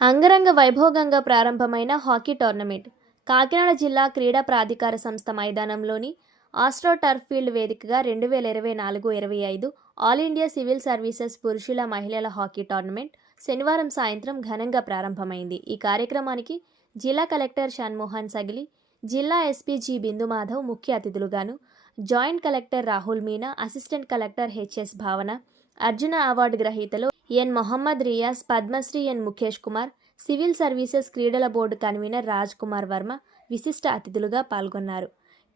అంగరంగ వైభోగంగా ప్రారంభమైన hockey tournament Kakinada జిల్లా క్రీడా ప్రాధికార సంస్థ మైదానంలోని ఆస్ట్రో టర్ఫ్ ఫీల్డ్ వేదికగా రెండు వేల ఇరవై నాలుగు ఇరవై ఐదు ఆల్ ఇండియా సివిల్ సర్వీసెస్ పురుషుల మహిళల హాకీ టోర్నమెంట్ శనివారం సాయంత్రం ఘనంగా ప్రారంభమైంది. ఈ కార్యక్రమానికి జిల్లా కలెక్టర్ షణ్మోహన్ సగిలి జిల్లా ఎస్పీ జి బిందు మాధవ్ ముఖ్య అతిథులుగాను joint collector Rahul Meena assistant collector HS Bhavana Arjuna award గ్రహీతలు N Mohammed Riyaz Padmashri N Mukesh Kumar civil services క్రీడల బోర్డు కన్వీనర్ రాజ్ కుమార్ వర్మ విశిష్ట అతిథులుగా పాల్గొన్నారు.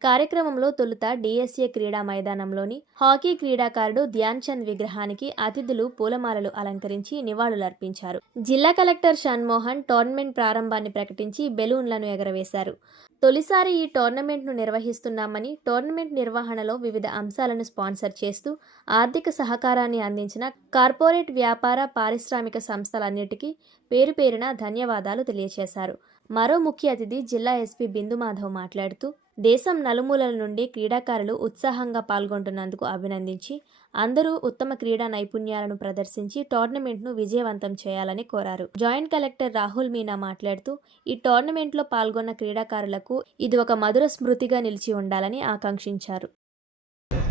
కార్యక్రమంలో తొలుత డిఎస్ఏ క్రీడా మైదానంలోని హాకీ క్రీడాకారుడు ధ్యాన్ చంద్ విగ్రహానికి అతిథులు పూలమాలలు అలంకరించి నివాళులర్పించారు. జిల్లా కలెక్టర్ షణ్మోహన్ టోర్నమెంట్ ప్రారంభాన్ని ప్రకటించి బెలూన్లను ఎగరవేశారు. తొలిసారి ఈ టోర్నమెంట్ను నిర్వహిస్తున్నామని టోర్నమెంట్ నిర్వహణలో వివిధ అంశాలను స్పాన్సర్ చేస్తూ ఆర్థిక సహకారాన్ని అందించిన కార్పొరేట్ వ్యాపార పారిశ్రామిక సంస్థలన్నిటికీ పేరు పేరున ధన్యవాదాలు తెలియజేశారు మరో ముఖ్య అతిథి జిల్లా ఎస్పీ బిందు మాధవ్ మాట్లాడుతూ దేశం నలుమూలల నుండి క్రీడాకారులు ఉత్సాహంగా పాల్గొంటున్నందుకు అభినందించి అందరూ ఉత్తమ క్రీడా నైపుణ్యాలను ప్రదర్శించి టోర్నమెంట్ను విజయవంతం చేయాలని కోరారు జాయింట్ కలెక్టర్ రాహుల్ మీనా మాట్లాడుతూ ఈ టోర్నమెంట్లో పాల్గొన్న క్రీడాకారులకు ఇది ఒక మధుర స్మృతిగా నిలిచి ఉండాలని ఆకాంక్షించారు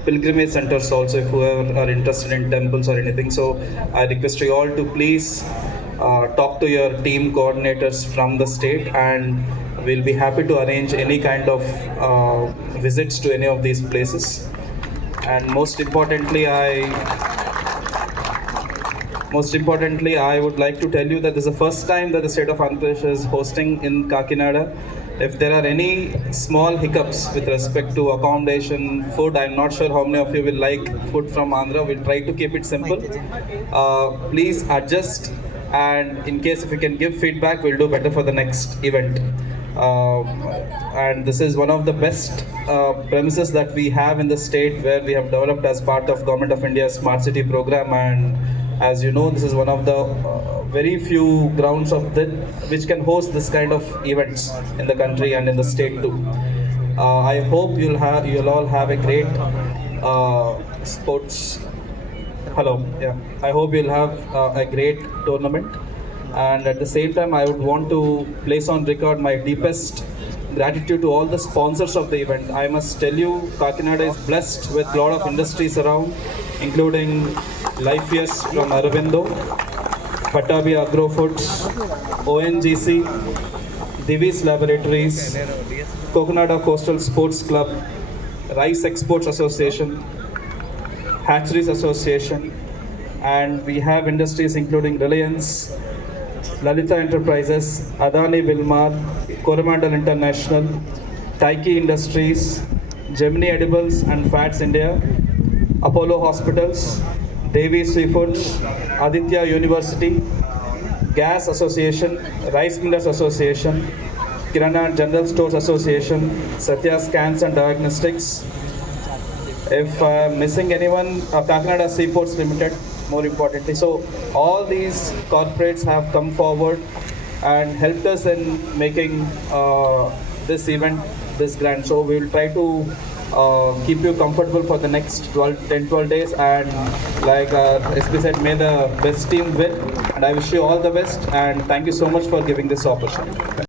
pilgrimage centers also if whoever are interested in temples or anything so i request you all to please uh, talk to your team coordinators from the state and we'll be happy to arrange any kind of uh, visits to any of these places and most importantly i most importantly i would like to tell you that this is the first time that the state of andhra pradesh is hosting in kakinada. If there are any small hiccups with respect to accommodation food i'm not sure how many of you will like food from andhra. We'll try to keep it simple. Uh, please adjust and in case if you can give feedback we'll do better for the next event and this is one of the best uh, premises that we have in the state where we have developed as part of government of india's smart city program. And as you know this is one of the uh, very few grounds of that which can host this kind of events in the country and in the state too. Uh, i hope you'll have you'll all have a great uh, sports. Hello. Yeah. I hope you'll have uh, a great tournament and at the same time i would want to place on record my deepest gratitude to all the sponsors of the event. I must tell you kakinada is blessed with a lot of industries around including Lifeus from Aravindo, Patabi Agro Foods, ONGC, Divi's Laboratories, Coconada Coastal Sports Club, Rice Exports Association, Hatcheries Association, and we have industries including Reliance, Lalita Enterprises, Adani Wilmar, Coromandel International, Taiki Industries, Gemini Edibles and Fats India, Apollo Hospitals, Devi Seafoods, Aditya University, Gas Association, Rice Millers Association, Kirana General Stores Association, Satya Scans and Diagnostics. If I'm missing anyone, uh, Kakinada Seaports Limited, more importantly. So all these corporates have come forward and helped us in making uh, this event this grand. So we will try to uh, keep you comfortable for the next 12, 10, 12 days. And like uh, SP said, may the best team win. And I wish you all the best. And thank you so much for giving this opportunity.